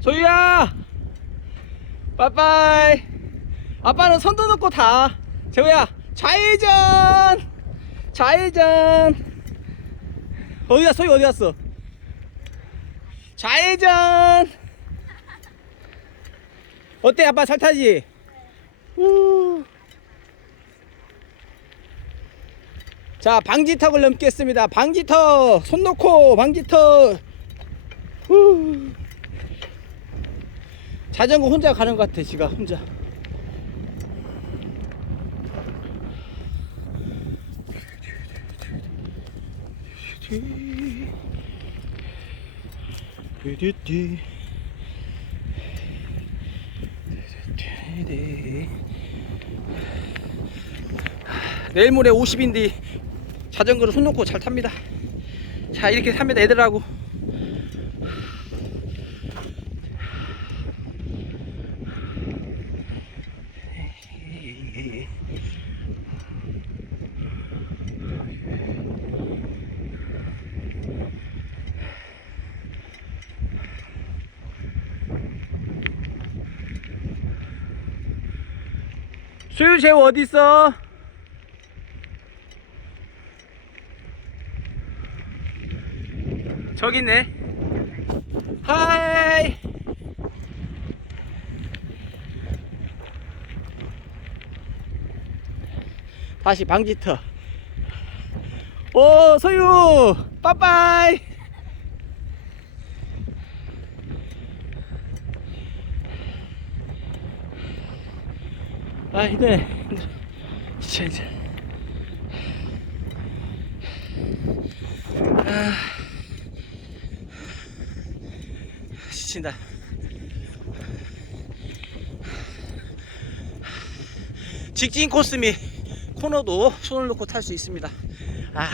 소유야! 빠빠이! 아빠는 손도 놓고 다. 재호야 좌회전! 좌회전! 어디야 소유 어디 갔어? 좌회전! 어때 아빠 잘 타지? 우. 자 방지턱을 넘겠습니다. 방지턱! 손 놓고 방지턱 후. 자전거 혼자 가는 것 같아 지가 혼자 내일 모레 50인데 자전거를 손 놓고 잘 탑니다 자 이렇게 탑니다 애들하고 수유새우 어디 있어? 저기 있네. 하이. 다시 방지터. 오, 소유. 빠빠이. 아, 힘드네. 진짜 이제. 아. 지친다. 직진 코스 및 코너도 손을 놓고 탈 수 있습니다. 아.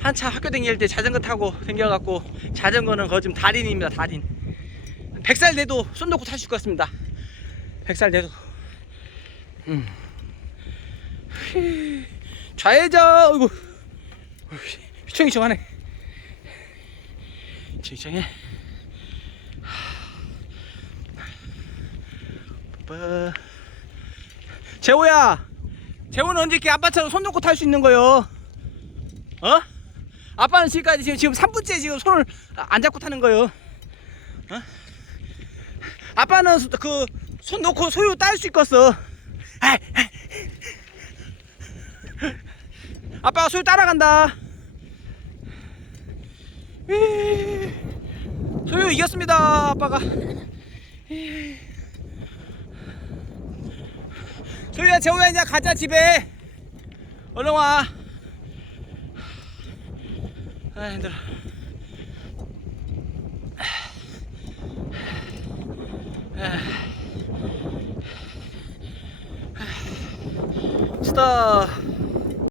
한참 학교 다닐 때 자전거 타고 댕겨갖고 자전거는 거좀 달인입니다. 달인. 백살 돼도 손 놓고 탈수 있을 것 같습니다. 백살 돼도. 음. 휘. 좌회전. 어이구. 휘청휘청하네. 휘청휘청해. 빠. 재호야. 재호는 언제 이렇게 아빠처럼 손 놓고 탈 수 있는 거요? 어? 아빠는 지금까지 지금 지금 3분째 지금 손을 안 잡고 타는 거요. 어? 아빠는 그 손 놓고 소유 딸 수 있겠어. 아이, 아이. 아빠가 소유 따라간다. 이. 소유 이겼습니다, 아빠가. 이. 소유야, 재호야, 이제 가자 집에. 얼른 와. 아 힘들어. 스 안.